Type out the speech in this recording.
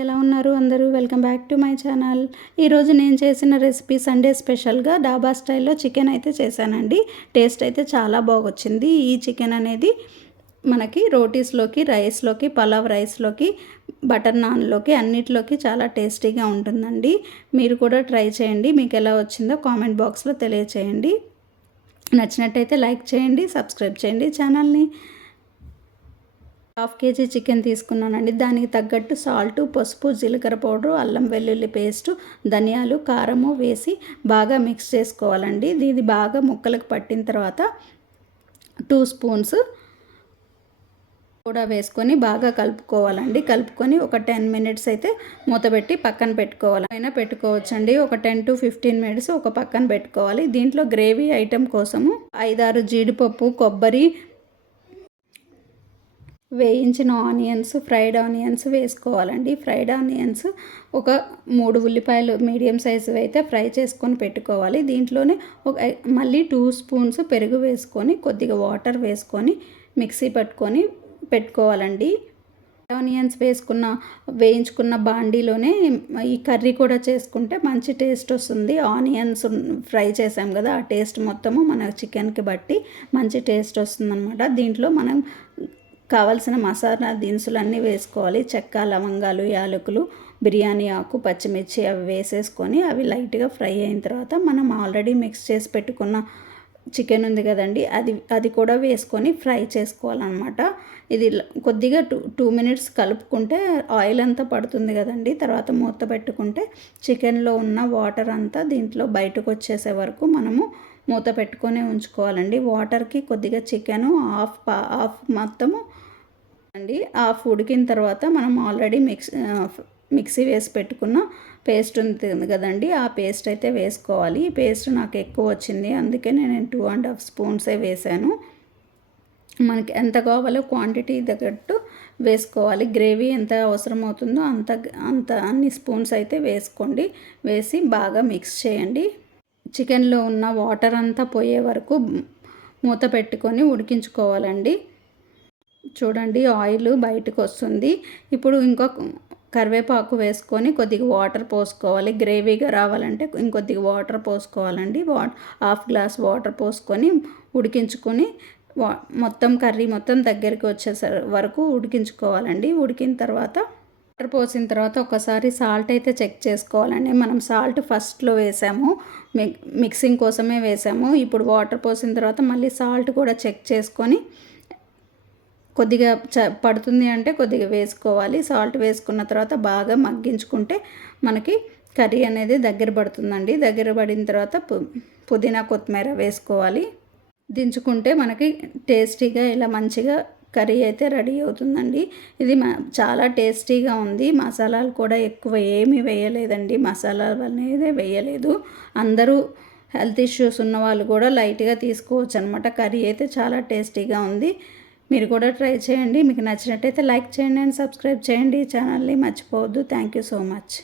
ఎలా ఉన్నారు అందరూ? Welcome back to my channel ఈరోజు నేను చేసిన రెసిపీ సండే స్పెషల్గా డాబా స్టైల్లో చికెన్ అయితే చేశానండి. టేస్ట్ అయితే చాలా బాగొచ్చింది. ఈ చికెన్ అనేది మనకి రోటీస్లోకి రైస్లోకి పలావ్ రైస్లోకి బటర్ నాన్లోకి అన్నిటిలోకి చాలా టేస్టీగా ఉంటుందండి. మీరు కూడా ట్రై చేయండి. మీకు ఎలా వచ్చిందో కామెంట్ బాక్స్లో తెలియచేయండి. నచ్చినట్టయితే లైక్ చేయండి సబ్స్క్రైబ్ చేయండి ఛానల్ని హాఫ్ కేజీ చికెన్ తీసుకున్నానండి. దానికి తగ్గట్టు సాల్ట్ పసుపు జీలకర్ర పౌడరు అల్లం వెల్లుల్లి పేస్టు ధనియాలు కారము వేసి బాగా మిక్స్ చేసుకోవాలండి. ఇది బాగా ముక్కలకు పట్టిన తర్వాత టూ స్పూన్స్ కూడా వేసుకొని బాగా కలుపుకోవాలండి. కలుపుకొని ఒక టెన్ మినిట్స్ అయితే మూత పెట్టి పక్కన పెట్టుకోవాలి. అయినా పెట్టుకోవచ్చండి. ఒక టెన్ టు ఫిఫ్టీన్ మినిట్స్ ఒక పక్కన పెట్టుకోవాలి. దీంట్లో గ్రేవీ ఐటెం కోసము ఐదారు జీడిపప్పు కొబ్బరి వేయించిన ఆనియన్స్ ఫ్రైడ్ ఆనియన్స్ వేసుకోవాలండి. ఫ్రైడ్ ఆనియన్స్ ఒక మూడు ఉల్లిపాయలు మీడియం సైజు అయితే ఫ్రై చేసుకొని పెట్టుకోవాలి. దీంట్లోనే ఒక మళ్ళీ టూ స్పూన్స్ పెరుగు వేసుకొని కొద్దిగా వాటర్ వేసుకొని మిక్సీ పట్టుకొని పెట్టుకోవాలండి. ఆనియన్స్ వేసుకున్న వేయించుకున్న బాండీలోనే ఈ కర్రీ కూడా చేసుకుంటే మంచి టేస్ట్ వస్తుంది. ఆనియన్స్ ఫ్రై చేసాం కదా ఆ టేస్ట్ మొత్తము మన చికెన్కి బట్టి మంచి టేస్ట్ వస్తుందన్నమాట. దీంట్లో మనం కావలసిన మసాలా దినుసులు అన్నీ వేసుకోవాలి. చెక్క లవంగాలు యాలకులు బిర్యానీ ఆకు పచ్చిమిర్చి అవి వేసేసుకొని అవి లైట్గా ఫ్రై అయిన తర్వాత మనం ఆల్రెడీ మిక్స్ చేసి పెట్టుకున్న చికెన్ ఉంది కదండి అది అది కూడా వేసుకొని ఫ్రై చేసుకోవాలన్నమాట. ఇది కొద్దిగా టూ టూ మినిట్స్ కలుపుకుంటే ఆయిల్ అంతా పడుతుంది కదండి తర్వాత మూత పెట్టుకుంటే చికెన్లో ఉన్న వాటర్ అంతా దీంట్లో బయటకు వచ్చేసే వరకు మనము మూత పెట్టుకొని ఉంచుకోవాలండి. వాటర్కి కొద్దిగా చికెను హాఫ్ హాఫ్ మొత్తము అండి. హాఫ్ ఉడికిన తర్వాత మనం ఆల్రెడీ మిక్స్ మిక్సీ వేసి పెట్టుకున్న పేస్ట్ ఉంటుంది కదండి ఆ పేస్ట్ అయితే వేసుకోవాలి. ఈ పేస్ట్ నాకు ఎక్కువ వచ్చింది అందుకే నేను టూ అండ్ హాఫ్ స్పూన్సే వేసాను. మనకి ఎంత కావాలో క్వాంటిటీ తగ్గట్టు వేసుకోవాలి. గ్రేవీ ఎంత అవసరం అవుతుందో అంత అంత అన్ని స్పూన్స్ అయితే వేసుకోండి. వేసి బాగా మిక్స్ చేయండి. చికెన్లో ఉన్న వాటర్ అంతా పోయే వరకు మూత పెట్టుకొని ఉడికించుకోవాలండి. చూడండి ఆయిల్ బయటకు వస్తుంది. ఇప్పుడు ఇంకో కరివేపాకు వేసుకొని కొద్దిగా వాటర్ పోసుకోవాలి. గ్రేవీగా రావాలంటే ఇంకొద్దిగా వాటర్ పోసుకోవాలండి. వా హాఫ్ గ్లాస్ వాటర్ పోసుకొని ఉడికించుకొని వా మొత్తం కర్రీ మొత్తం దగ్గరికి వచ్చేసరి వరకు ఉడికించుకోవాలండి. ఉడికిన తర్వాత వాటర్ పోసిన తర్వాత ఒకసారి సాల్ట్ అయితే చెక్ చేసుకోవాలండి. మనం సాల్ట్ ఫస్ట్లో వేసాము మిక్సింగ్ కోసమే వేసాము. ఇప్పుడు వాటర్ పోసిన తర్వాత మళ్ళీ సాల్ట్ కూడా చెక్ చేసుకొని కొద్దిగా చ పడుతుంది అంటే కొద్దిగా వేసుకోవాలి. సాల్ట్ వేసుకున్న తర్వాత బాగా మగ్గించుకుంటే మనకి కర్రీ అనేది దగ్గర పడుతుందండి. దగ్గర పడిన తర్వాత పుదీనా కొత్తిమీర వేసుకోవాలి. దించుకుంటే మనకి టేస్టీగా ఇలా మంచిగా కర్రీ అయితే రెడీ అవుతుందండి. ఇది చాలా టేస్టీగా ఉంది. మసాలాలు కూడా ఎక్కువ ఏమీ వేయలేదండి. మసాలాలు అనేది వేయలేదు. అందరూ హెల్త్ ఇష్యూస్ ఉన్న వాళ్ళు కూడా లైట్గా తీసుకోవచ్చు అనమాట కర్రీ అయితే చాలా టేస్టీగా ఉంది. మీరు కూడా ట్రై చేయండి. మీకు నచ్చినట్టయితే లైక్ చేయండి అండ్ సబ్స్క్రైబ్ చేయండి ఛానల్ని. మర్చిపోవద్దు. Thank you so much.